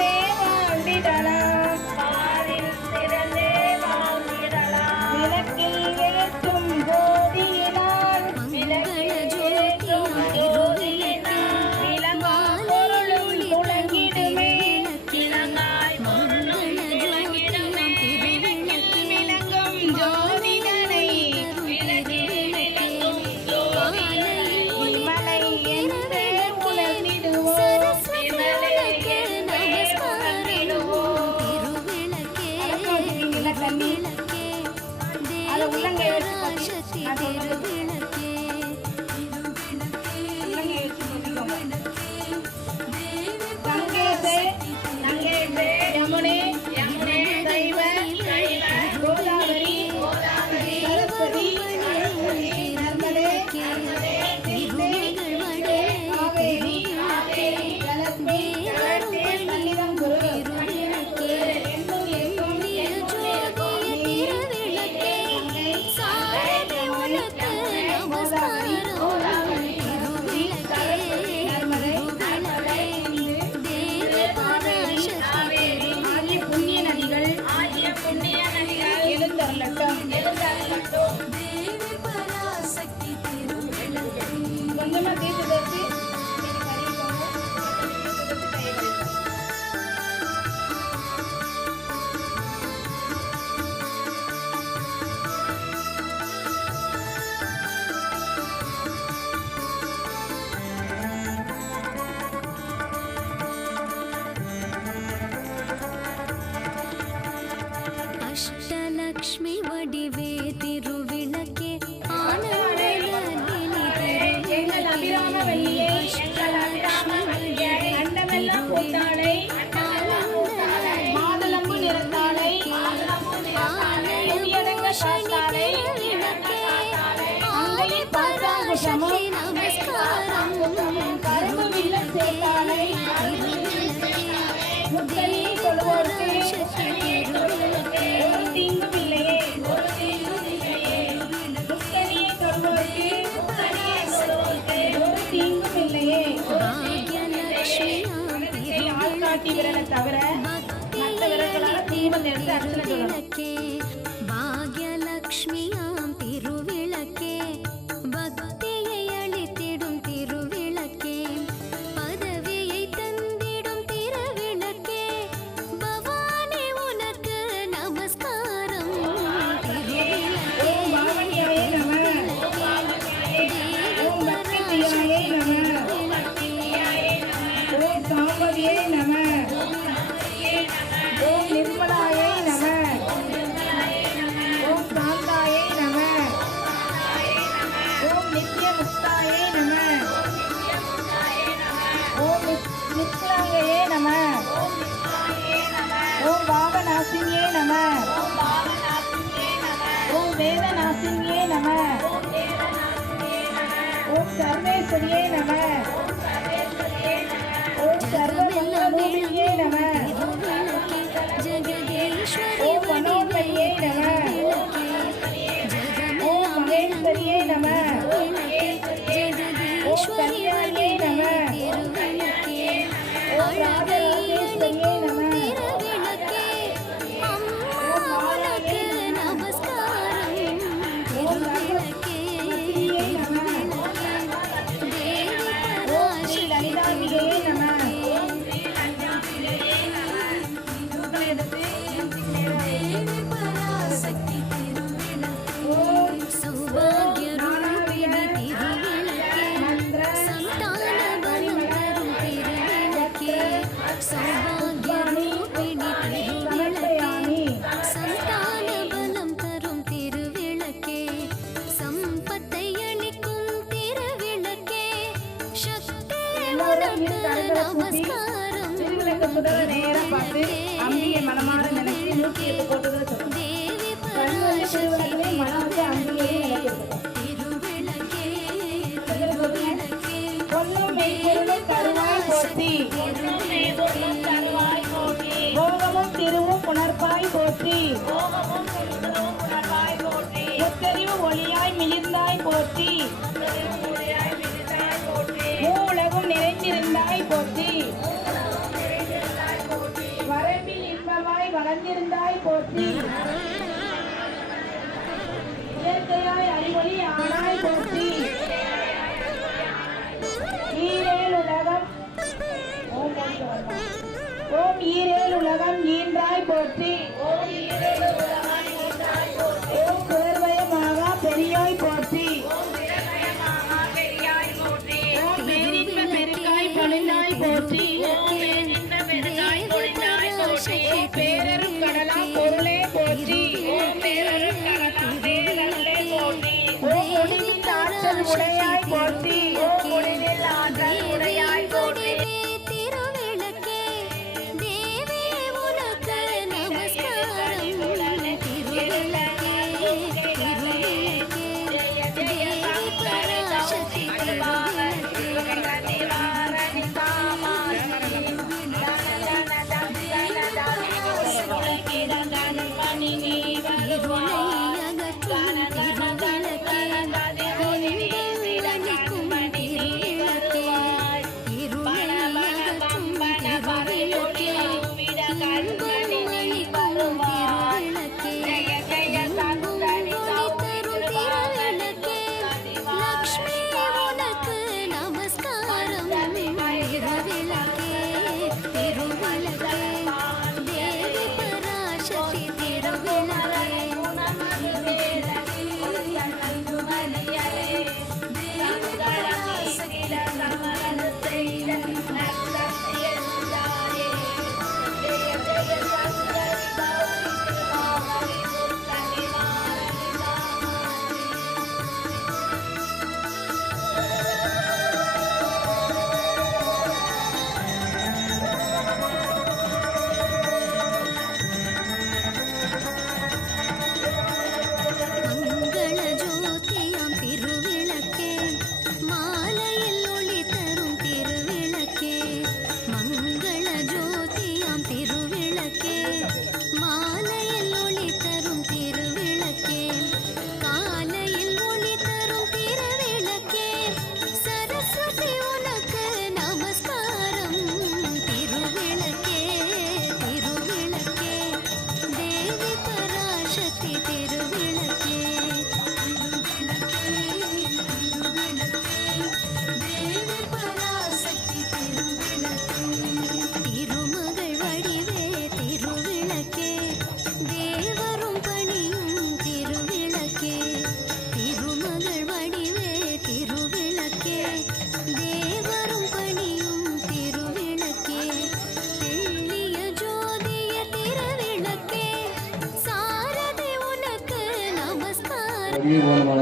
पे காட்டி விரலை தவிர மற்ற விரல்களால் தீபம் எடுத்து அர்ச்சனை சொல்லணும் சர்வேஸ்வரியே நம. ஓம் சர்வமங்கல நம. ஓம் மனோகரியே நம. ஓம் மகேஸ்வரியே நம. சுடர நேரா பார்த்து அம்பியை மனமாற நினைச்சு நூற்றி எட்டு போட்டுகளை சொல்லணும் மனம் வந்து அம்பியை போற்றி. போகமும் திருவும் புணர்ப்பாய் போற்றி. முத்தறிவு ஒளியாய் மிளிர்ந்தாய் போற்றி. மூலகம் நிறைந்திருந்தாய் போற்றி. வளர்ந்திருந்தாய் போற்றி. இயற்கையாய் அறிமொழி ஆனாய் போற்றி. ஈரேல் உலகம். ஓம் ஈரேல் உலகம் ஈன்றாய் போற்றி. ஓம் ஈரேல் உலகம் உடையாய் போற்றி.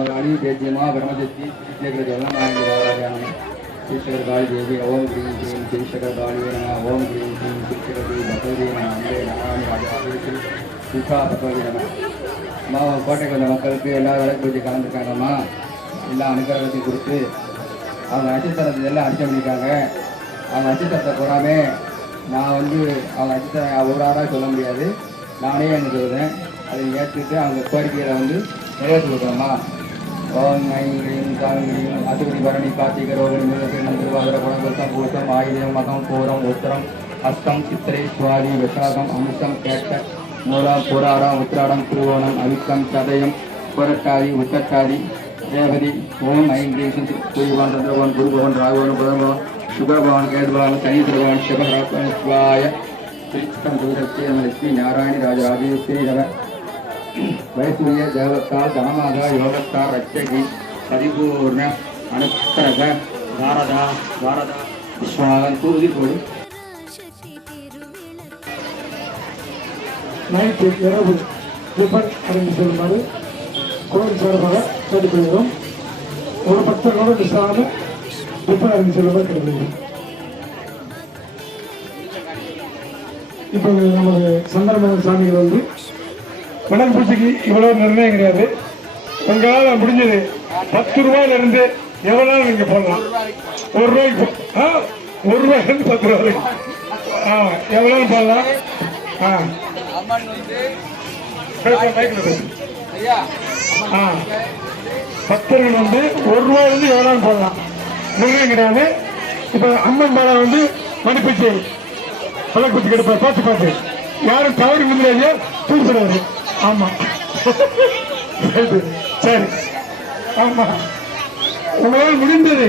ராணி தேஜியமா பிரம்மதத்தி ஸ்ரீசேகர ஜலநாயகி ராஜானம் ஸ்ரீசேகர காளி தேவி ஓம் கிரீம் ஸ்ரீம் ஸ்ரீசேகர காளியே நம ஓம் கிரீம் ஸ்ரீம் ஸ்ரீசேகர தேவி பகவதி நம அம்பே நாராயணி ராஜாதிருச்சி சுஷா பகவதி நம. அம்மா கோட்டைக்கு வந்த மக்களுக்கு எல்லா வேலை பூஜை கலந்துருக்காங்கம்மா. எல்லா அனுகிரகத்தையும் கொடுத்து அவங்க நட்சத்திரத்தை எல்லாம் அர்ச்சனை பண்ணியிருக்காங்க அவங்க நட்சத்திரத்தை போகாமே நான் வந்து அவங்க நட்சத்திரம் ஒரு சொல்ல முடியாது. நானே எனக்கு சொல்கிறேன் அதை ஏற்றுட்டு அவங்க கோரிக்கையில் வந்து நிறைவேற்றி கொடுக்குறோம்மா ஓம் ஐம் ஹ்ரீம் காம் ஹ்ரீம் அதுபடி பரணி கார்த்திகை ரோகிணி மிருகசீனம் திருவாதிர குணகுத்தம் பூசம் ஆயுதம் மகம் பூரம் உத்திரம் அஸ்தம் சித்திரை சுவாதி விசாகம் அம்சம் கேட்ட மூலம் புராடம் உத்திராடம் திருவோணம் அவிக்கம் சதயம் புரட்டாதி உத்தட்டாதி ரேவதி ஓம் ஐம் ஹ்ரீம் சூரியபவன் சந்திரபவன் குருபவன் ராகவன் புதன்பவன் சுகபவன் கேதுபவன் சிவாய லட்சுமி நாராயணி வைசூரிய தேவத்தால் தனமாக யோகத்தால் ரட்சகி பரிபூர்ண அனுக்கிரக பாரதா பாரதா விஸ்வாகன் தூதி போடு. நைட்டு இரவு டிஃபன் அரேஞ்ச் செய்யுமாறு கோவில் சார்பாக கேட்டுக்கொள்கிறோம். ஒரு பக்தர்களோடு விசாரணை ஆகாமல் டிஃபன் அரேஞ்ச் செய்யுமாறு கேட்டுக்கொள்கிறோம். இப்போ நமது சந்திரமோகன் சாமிகள் வந்து மணல் பூச்சிக்கு இவ்வளோ நிர்ணயம் கிடையாது. உங்களால் முடிஞ்சது பத்து ரூபாயில இருந்து எவ்வளோ நீங்க போடலாம்? ஒரு ரூபாய்க்கு ஆ? ஒரு ரூபாயிலிருந்து பத்து ரூபாய் ஆ எவ்வளோ போடலாம்? ஆ. பத்து மைக்ல பக்தர்கள் வந்து ஒரு ரூபாயிலிருந்து எவ்வளோ போடலாம். நிர்ணயம் கிடையாது. இப்போ அம்மன் மேலே வந்து மணிப்பூச்சி பழக்கத்துக்கு எடுப்பார் பார்த்து பார்த்து. யாரும் தவறு முடியாது தூக்குறாரு ஆமா. சரி, ஆமா. உங்களால் முடிந்தது.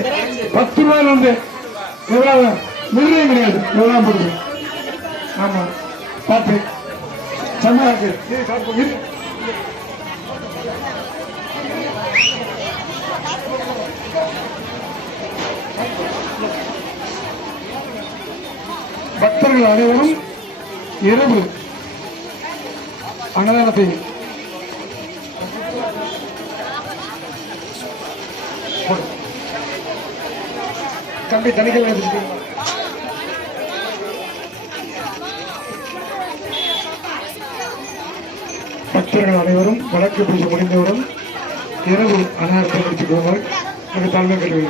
பத்து ரூபாயில வந்து எவ்வளவு? நிர்ணயம் கிடையாது. எவ்வளவு போடுது ஆமா. பார்த்து. சந்திராக்கு இரு, பக்தர்கள் அனைவரும் இரவு அன்னதானத்தை போடு. தம்பி தணிக்கை எடுத்துட்டு பக்தர்கள் அனைவரும் வழக்கு பூஜை முடிந்தவுடன் இரவு அனார்த்தம் முடித்துக் கொள்வார் எனக்கு தலைமை கல்வி.